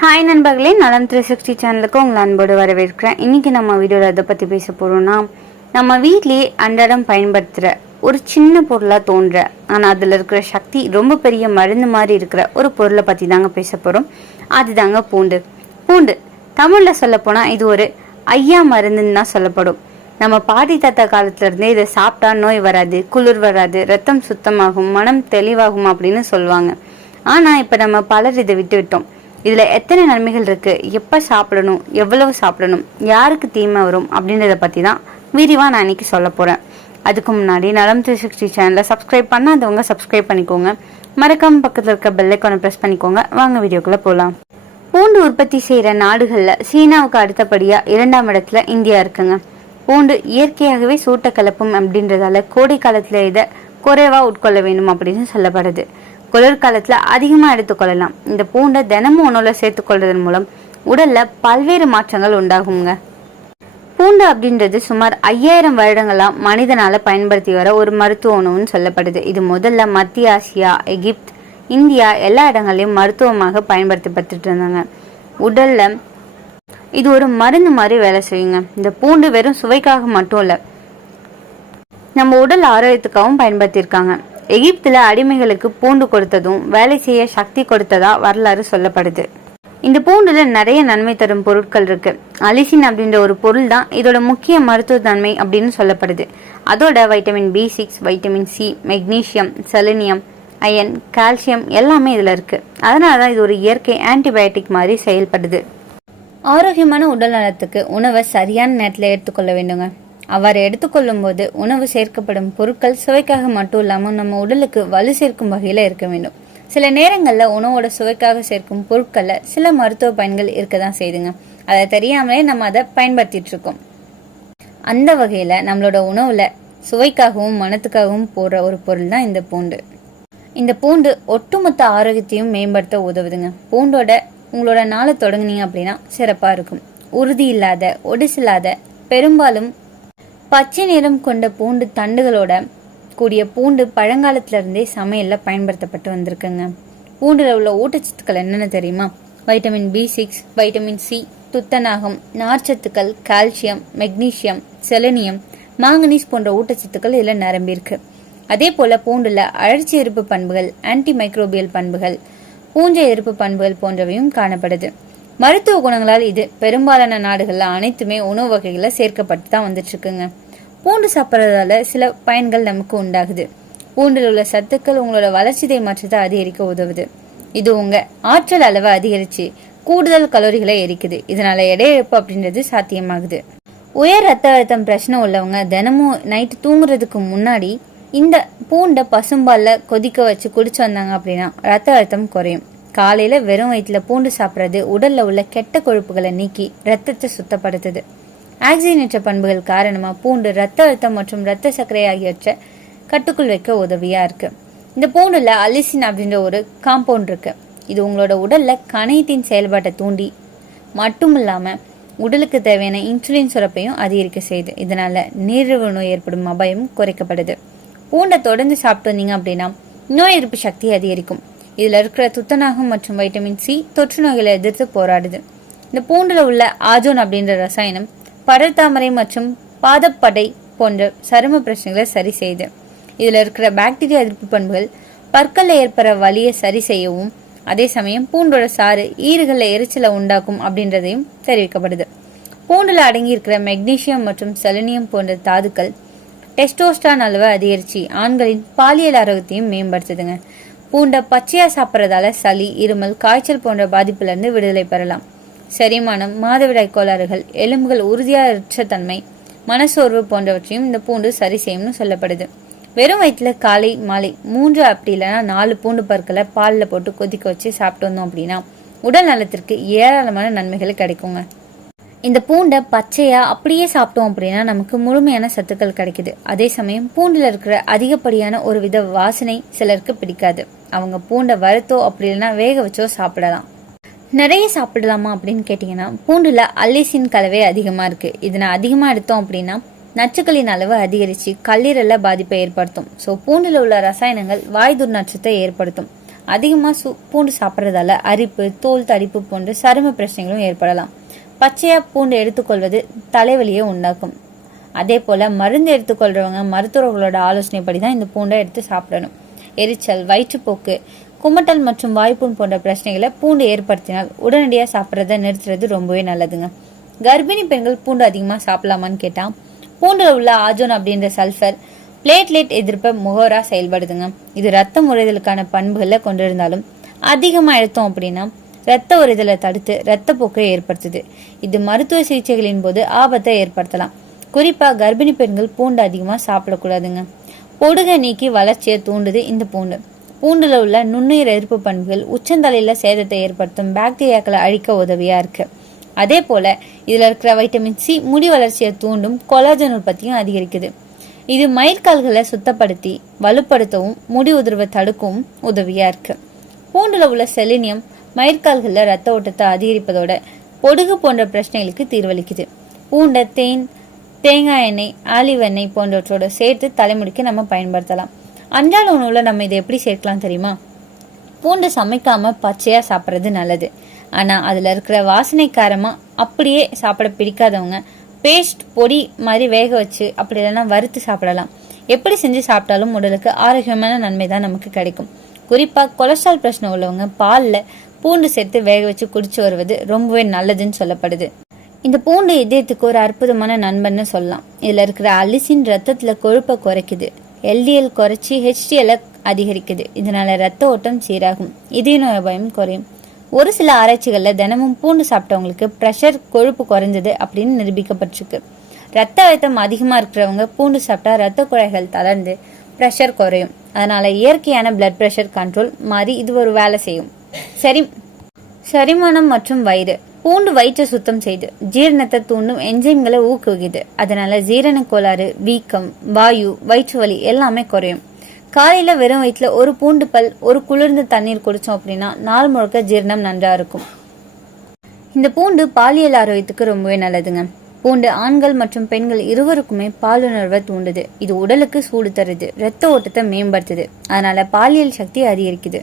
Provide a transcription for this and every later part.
Hi நண்பர்களே, நலம் 360 சேனலுக்கு உங்களை அன்போடு வரவேற்கிறேன். இன்னைக்கு நம்ம வீடியோவில் எதை பற்றி பேச போகிறோம்னா, நம்ம வீட்லேயே அன்றாடம் பயன்படுத்துகிற ஒரு சின்ன பொருளாக தோன்ற ஆனால் அதில் இருக்கிற சக்தி ரொம்ப பெரிய மருந்து மாதிரி இருக்கிற ஒரு பொருளை பற்றி தாங்க பேச போகிறோம். அதுதாங்க பூண்டு. பூண்டு தமிழில் சொல்லப்போனால் இது ஒரு ஐயா மருந்துன்னு தான் சொல்லப்படும். நம்ம பாட்டி தாத்தா காலத்துலேருந்தே இதை சாப்பிட்டா நோய் வராது, குளிர் வராது, ரத்தம் சுத்தமாகும், மனம் தெளிவாகும் அப்படின்னு சொல்லுவாங்க. ஆனால் இப்போ நம்ம பலர் இதை விட்டு விட்டோம். இதில் எத்தனை நன்மைகள் இருக்குது, எப்போ சாப்பிடணும், எவ்வளவு சாப்பிடணும், யாருக்கு தீமை வரும் அப்படின்றத பற்றி தான் விரிவாக நான் இன்னைக்கு சொல்ல போகிறேன். அதுக்கு முன்னாடி நலம் 360 சேனலை சப்ஸ்கிரைப் பண்ணாதவங்க சப்ஸ்கிரைப் பண்ணிக்கோங்க. மறக்காம பக்கத்தில் இருக்க பெல்லைக்கானை ப்ரெஸ் பண்ணிக்கோங்க. வாங்க வீடியோக்குள்ளே போகலாம். பூண்டு உற்பத்தி செய்கிற நாடுகளில் சீனாவுக்கு அடுத்தபடியாக 2ஆம் இடத்துல இந்தியா இருக்குங்க. பூண்டு இயற்கையாகவே சூட்ட கலப்பும் அப்படின்றதால கோடை காலத்தில் இதை குறைவாக உட்கொள்ள வேண்டும் அப்படின்னு சொல்லப்படுது. குளிர்காலத்துல அதிகமா எடுத்துக்கொள்ளலாம். இந்த பூண்டை தினமும் உணவுல சேர்த்துக்கொள்றதன் மூலம் உடல்ல பல்வேறு மாற்றங்கள் உண்டாகுங்க. பூண்டு அப்படின்றது சுமார் 5000 வருடங்களா மனிதனால பயன்படுத்தி வர ஒரு மருத்துவ உணவுன்னு சொல்லப்படுது. இது முதல்ல மத்திய ஆசியா, எகிப்து, இந்தியா எல்லா இடங்களையும் மருத்துவமாக பயன்படுத்தப்பட்டு இருந்தாங்க. உடல்ல இது ஒரு மருந்து மாதிரி வேலை செய்யுங்க. இந்த பூண்டு வெறும் சுவைக்காக மட்டும் இல்ல, நம்ம உடல் ஆரோக்கியத்துக்காகவும் பயன்படுத்தியிருக்காங்க. எகிப்துல அடிமைகளுக்கு பூண்டு கொடுத்ததும் வேலை செய்ய சக்தி கொடுத்ததா வரலாறு சொல்லப்படுது. இந்த பூண்டுல நிறைய நன்மை தரும் பொருட்கள் இருக்கு. அலிசின் அப்படின்ற ஒரு பொருள் தான் இதோட முக்கிய மருத்துவ தன்மை அப்படின்னு சொல்லப்படுது. அதோட vitamin B6, vitamin C, magnesium, selenium, iron, calcium எல்லாமே இதுல இருக்கு. அதனாலதான் இது ஒரு இயற்கை ஆன்டிபயோட்டிக் மாதிரி செயல்படுது. ஆரோக்கியமான உடல் நலத்துக்கு உணவை சரியான நேரத்தில் எடுத்துக்கொள்ள வேண்டுங்க. அவ்வாறு எடுத்துக்கொள்ளும் போது உணவு சேர்க்கப்படும் பொருட்கள் சுவைக்காக மட்டும் இல்லாமல் நம்ம உடலுக்கு வலு சேர்க்கும் வகையில இருக்க வேண்டும். சில நேரங்கள்ல உணவோட சுவைக்காக சேர்க்கும் பொருட்கள்ல சில மருத்துவ பயன்கள் இருக்கதான் செய்துங்க. அதை தெரியாமலே நம்ம அதை பயன்படுத்திட்டு இருக்கோம். அந்த வகையில நம்மளோட உணவுல சுவைக்காகவும் மனத்துக்காகவும் போடுற ஒரு பொருள் தான் இந்த பூண்டு. இந்த பூண்டு ஒட்டுமொத்த ஆரோக்கியத்தையும் மேம்படுத்த உதவுதுங்க. பூண்டோட உங்களோட நாளை தொடங்குனீங்க அப்படின்னா சிறப்பா இருக்கும். உறுதி இல்லாத, ஒடிசில்லாத, பெரும்பாலும் பச்சை நிறம் கொண்ட பூண்டு தண்டுகளோட கூடிய பூண்டு பழங்காலத்துல இருந்தே சமையல்ல பயன்படுத்தப்பட்டு வந்திருக்குங்க. பூண்டுல உள்ள ஊட்டச்சத்துக்கள் என்னென்ன தெரியுமா? வைட்டமின் B6, வைட்டமின் C, துத்தநாகம், நார்ச்சத்துக்கள், கால்சியம், மெக்னீசியம், செலினியம், மாங்கனீஸ் போன்ற ஊட்டச்சத்துக்கள் இதுல நிரம்பியிருக்கு. அதே போல பூண்டுல அழற்சி எதிர்ப்பு பண்புகள், ஆன்டி மைக்ரோபியல் பண்புகள், பூஞ்சை எதிர்ப்பு பண்புகள் போன்றவையும் காணப்படுது. மருத்துவ குணங்களால் இது பெரும்பாலான நாடுகள்ல அனைத்துமே உணவு வகைகளை சேர்க்கப்பட்டு தான் வந்துட்டு இருக்குங்க. பூண்டு சாப்பிட்றதால சில பயன்கள் நமக்கு உண்டாகுது. பூண்டில் உள்ள சத்துக்கள் உங்களோட வளர்ச்சிதை மாற்றத்தை அதிகரிக்க உதவுது. இது உங்க ஆற்றல் அளவை அதிகரிச்சு கூடுதல் கலோரிகளை எரிக்குது. இதனால எடை இழப்பு அப்படின்றது சாத்தியமாகுது. உயர் ரத்த அழுத்தம் பிரச்சனை உள்ளவங்க தினமும் நைட்டு தூங்குறதுக்கு முன்னாடி இந்த பூண்டை பசும்பால்ல கொதிக்க வச்சு குடிச்சு வந்தாங்க அப்படின்னா ரத்த அழுத்தம் குறையும். காலையில வெறும் வயிற்றுல பூண்டு சாப்பிட்றது உடல்ல உள்ள கெட்ட கொழுப்புகளை நீக்கி ரத்தத்தை சுத்தப்படுத்துது. ஆக்சிஜனேற்ற பண்புகள் காரணமா பூண்டு ரத்த அழுத்தம் மற்றும் ரத்த சர்க்கரை ஆகியவற்றை கட்டுக்குள் வைக்க உதவியா இருக்கு. இந்த பூண்டுல அலிசின் அப்படின்ற ஒரு காம்பவுண்ட் இருக்கு. இது உங்களோட உடல்ல கணையத்தின் செயல்பாட்டை தூண்டி மட்டும் இல்லாம உடலுக்கு தேவையான இன்சுலின் சுரப்பையும் அதிகரிக்க செய்யுது. இதனால நீரிழிவு நோய் ஏற்படும் அபாயம் குறைக்கப்படுது. பூண்டை தொடர்ந்து சாப்பிட்டு வந்தீங்க அப்படின்னா நோய் எதிர்ப்பு சக்தி அதிகரிக்கும். இதுல இருக்கிற துத்தநாகம் மற்றும் வைட்டமின் C தொற்று நோய்களை எதிர்த்து போராடுது. இந்த பூண்டுல உள்ள ஆஜோன் அப்படின்ற ரசாயனம் படர்தாமரை மற்றும் பாதப்படை போன்ற சரும பிரச்சனைகளை சரி செய்யுது. இதுல இருக்கிற பாக்டீரியா எதிர்ப்பு பண்புகள் பற்கள்ல ஏற்படுற வலியை சரி செய்யவும், அதே சமயம் பூண்டோட சாறு ஈறுகள்ல எரிச்சலை உண்டாக்கும் அப்படின்றதையும் தெரிவிக்கப்படுது. பூண்டுல அடங்கி இருக்கிற மெக்னீசியம் மற்றும் செலினியம் போன்ற தாதுக்கள் டெஸ்டோஸ்டான் அளவை அதிகரிச்சு ஆண்களின் பாலியல் ஆரோக்கியத்தையும் மேம்படுத்துதுங்க. பூண்டை பச்சையா சாப்பிட்றதால சளி, இருமல், காய்ச்சல் போன்ற பாதிப்புல இருந்து விடுதலை பெறலாம். செரிமானம், மாதவிடாய் கோளாறுகள், எலும்புகள் உறுதியற்ற தன்மை, மனசோர்வு போன்றவற்றையும் இந்த பூண்டு சரி செய்யும்னு சொல்லப்படுது. வெறும் வயிற்றுல காலை மாலை 3 அப்படி இல்லைன்னா 4 பூண்டு பற்களை பாலில் போட்டு கொதிக்க வச்சு சாப்பிட்டு வந்தோம் அப்படின்னா உடல் நலத்திற்கு ஏராளமான நன்மைகள் கிடைக்குங்க. இந்த பூண்டை பச்சையா அப்படியே சாப்பிட்டோம் அப்படின்னா நமக்கு முழுமையான சத்துக்கள் கிடைக்குது. அதே சமயம் பூண்டுல இருக்கிற அதிகப்படியான ஒரு வித வாசனை சிலருக்கு பிடிக்காது. அவங்க பூண்டை வறுத்தோ அப்படி இல்லைன்னா வேக வச்சோ சாப்பிடலாம். நிறைய சாப்பிடலாமா அப்படின்னு கேட்டீங்கன்னா பூண்டுல அல்லிசின் கலவை அதிகமா இருக்கு. இதனை அதிகமா எடுத்தோம் அப்படின்னா நச்சுக்களின் அளவு அதிகரிச்சு கல்லீரல்ல பாதிப்பை ஏற்படுத்தும். ஸோ பூண்டுல உள்ள ரசாயனங்கள் வாய் துர்நாற்றத்தை ஏற்படுத்தும். அதிகமாக பூண்டு சாப்பிட்றதால அரிப்பு, தோல் தடிப்பு போன்ற சரும பிரச்சனைகளும் ஏற்படலாம். பச்சையா பூண்டு எடுத்துக்கொள்வது தலைவலியை உண்டாக்கும். அதே போல மருந்து எடுத்துக்கொள்றவங்க மருத்துவர்களோட ஆலோசனைப்படி தான் இந்த பூண்டை எடுத்து சாப்பிடணும். எரிச்சல், வயிற்றுப்போக்கு, குமட்டல் மற்றும் வாய்ப்புண் போன்ற பிரச்சனைகளை பூண்டு ஏற்படுத்தினால் உடனடியாக சாப்பிட்றத நிறுத்துறது ரொம்பவே நல்லதுங்க. கர்ப்பிணி பெண்கள் பூண்டு அதிகமாக சாப்பிடலாமான்னு கேட்டால், பூண்டுல உள்ள ஆஜோன் அப்படின்ற சல்ஃபர் பிளேட்லெட் எதிர்ப்பை முகவரா செயல்படுதுங்க. இது ரத்த உறைதலுக்கான பண்புகளை கொண்டிருந்தாலும் அதிகமாக எடுத்தோம் அப்படின்னா ரத்த உறைதலை தடுத்து ரத்தப்போக்கை ஏற்படுத்துது. இது மருத்துவ சிகிச்சைகளின் போது ஆபத்தை ஏற்படுத்தலாம். குறிப்பாக கர்ப்பிணி பெண்கள் பூண்டு அதிகமாக சாப்பிடக்கூடாதுங்க. பொடுகை நீக்கி வளர்ச்சியை தூண்டுது இந்த பூண்டு. பூண்டுல உள்ள நுண்ணுயிர் எதிர்ப்பு பண்புகள் உச்சந்தலையில சேதத்தை ஏற்படுத்தும் பாக்டீரியாக்களை அழிக்க உதவியா இருக்கு. அதே போல இதுல இருக்கிற வைட்டமின் சி முடி வளர்ச்சியை தூண்டும் கொலாஜன் உற்பத்தியும் அதிகரிக்குது. இது மயிர்கால்களை சுத்தப்படுத்தி வலுப்படுத்தவும் முடி உதிர்வை தடுக்கவும் உதவியா இருக்கு. பூண்டுல உள்ள செலினியம் மயிர்கால்களில் ரத்த ஓட்டத்தை அதிகரிப்பதோட பொடுகு போன்ற பிரச்சனைகளுக்கு தீர்வளிக்குது. பூண்டை தேன், தேங்காய் எண்ணெய், ஆலிவ் எண்ணெய் போன்றவற்றோட சேர்த்து தலைமுடிக்கு நம்ம பயன்படுத்தலாம். அன்றாட உணவுல நம்ம இதை எப்படி சேர்க்கலாம் தெரியுமா? பூண்டு சமைக்காம பச்சையா சாப்பிட்றது நல்லது. ஆனா அதுல இருக்கிற வாசனை காரமா அப்படியே சாப்பிட பிடிக்காதவங்க பேஸ்ட் பொடி மாதிரி வேக வச்சு அப்படி இல்லைன்னா வறுத்து சாப்பிடலாம். எப்படி செஞ்சு சாப்பிட்டாலும் உடலுக்கு ஆரோக்கியமான நன்மை தான் நமக்கு கிடைக்கும். குறிப்பா கொலஸ்ட்ரால் பிரச்சனை உள்ளவங்க பால்ல பூண்டு சேர்த்து வேக வச்சு குடிச்சு வருவது ரொம்பவே நல்லதுன்னு சொல்லப்படுது. இந்த பூண்டு இதயத்துக்கு ஒரு அற்புதமான நண்பன்னு சொல்லலாம். இதுல இருக்கிற அலிசின் ரத்தத்துல கொழுப்பை குறைக்குது. எல்டிஎல் குறைச்சி ஹெச்டிஎல் அதிகரிக்குது. இதனால ரத்த ஓட்டம் சீராகும், இதய நோய் அபாயம் குறையும். ஒரு சில ஆராய்ச்சிகள்ல தினமும் பூண்டு சாப்பிட்டவங்களுக்கு பிரஷர், கொழுப்பு குறைஞ்சது அப்படின்னு நிரூபிக்கப்பட்டிருக்கு. ரத்த அழுத்தம் அதிகமா இருக்கிறவங்க பூண்டு சாப்பிட்டா ரத்த குழாய்கள் தளர்ந்து பிரஷர் குறையும். அதனால இயற்கையான பிளட் பிரஷர் கண்ட்ரோல் மாதிரி இது ஒரு வேலை செய்யும். செரிமானம் மற்றும் வயிறு. பூண்டு வயிற்றை சுத்தம் செய்து ஜீரணத்தை தூண்டும் என்சைம்களை ஊக்குவிக்குது. அதனால ஜீரண கோளாறு, வீக்கம், வாயு, வயிற்று வலி எல்லாமே குறையும். காலையில வெறும் வயிற்றுல ஒரு பூண்டு பல், ஒரு குளிர்ந்த தண்ணீர் குடிச்சோம் அப்படின்னா நாள் முழுக்க ஜீரணம் நன்றா இருக்கும். இந்த பூண்டு பாலியல் ஆரோக்கியத்துக்கு ரொம்பவே நல்லதுங்க. பூண்டு ஆண்கள் மற்றும் பெண்கள் இருவருக்குமே பாலுணர்வை தூண்டுது. இது உடலுக்கு சூடு தருது, ரத்த ஓட்டத்தை மேம்படுத்துது. அதனால பாலியல் சக்தி அதிகரிக்குது.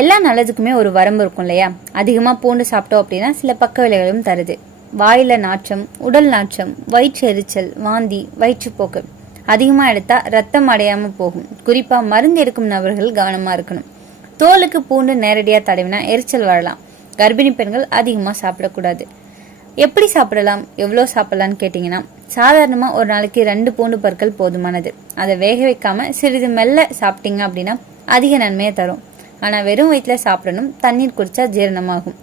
எல்லா நல்லதுக்குமே ஒரு வரம்பு இருக்கும் இல்லையா? அதிகமா பூண்டு சாப்பிட்டோம் அப்படின்னா சில பக்க விளைவுகளும் தருது. வாயில நாற்றம், உடல் நாற்றம், வயிற்று எரிச்சல், வாந்தி, வயிற்றுப்போக்கு. அதிகமா எடுத்தா ரத்தம் அடையாம போகும். குறிப்பா மருந்து எடுக்கும் நபர்கள் கவனமா இருக்கணும். தோலுக்கு பூண்டு நேரடியா தடவினா எரிச்சல் வரலாம். கர்ப்பிணி பெண்கள் அதிகமா சாப்பிடக்கூடாது. எப்படி சாப்பிடலாம், எவ்வளவு சாப்பிடலாம்னு கேட்டீங்கன்னா, சாதாரணமா ஒரு நாளைக்கு 2 பூண்டு பற்கள் போதுமானது. அதை வேக வைக்காம சிறிது மெல்ல சாப்பிட்டீங்க அப்படின்னா அதிக நன்மையை தரும். ஆனா வெறும் வயிற்றுல சாப்பிடணும். தண்ணீர் குடிச்சா ஜீரணமாகும்.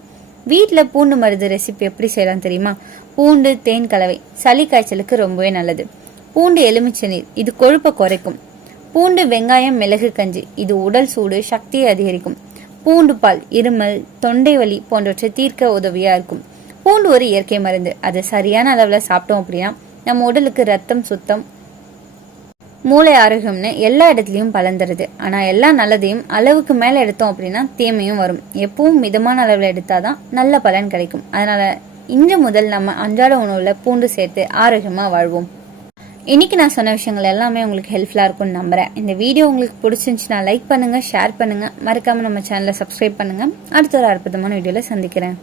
வீட்டுல பூண்டு மருந்து ரெசிபி எப்படி செய்யலாம் தெரியுமா? பூண்டு தேன் கலவை சளி காய்ச்சலுக்கு ரொம்பவே நல்லது. பூண்டு எலுமிச்சை நீர், இது கொழுப்பை குறைக்கும். பூண்டு வெங்காயம் மிளகு கஞ்சி, இது உடல் சூடு, சக்தியை அதிகரிக்கும். பூண்டு பால் இருமல், தொண்டை வலி போன்றவற்றை தீர்க்க உதவியா இருக்கும். பூண்டு ஒரு இயற்கை மருந்து. அதை சரியான அளவுல சாப்பிட்டோம் அப்படின்னா நம்ம உடலுக்கு ரத்தம் சுத்தம், மூளை ஆரோக்கியம்னு எல்லா இடத்துலயும் பலன் தருது. ஆனா எல்லா நல்லதையும் அளவுக்கு மேல எடுத்தோம் அப்படின்னா தீமையும் வரும். எப்பவும் மிதமான அளவுல எடுத்தாதான் நல்ல பலன் கிடைக்கும். அதனால இன்று முதல் நம்ம அன்றாட உணவுல பூண்டு சேர்த்து ஆரோக்கியமா வாழ்வோம். இன்னைக்கு நான் சொன்ன விஷயங்கள் எல்லாமே உங்களுக்கு ஹெல்ப்ஃபுல்லா இருக்கும்னு நம்புறேன். இந்த வீடியோ உங்களுக்கு பிடிச்சிருந்துச்சுன்னா லைக் பண்ணுங்க, ஷேர் பண்ணுங்க, மறக்காம நம்ம சேனலை சப்ஸ்கிரைப் பண்ணுங்க. அடுத்த ஒரு அற்புதமான வீடியோல சந்திக்கிறேன்.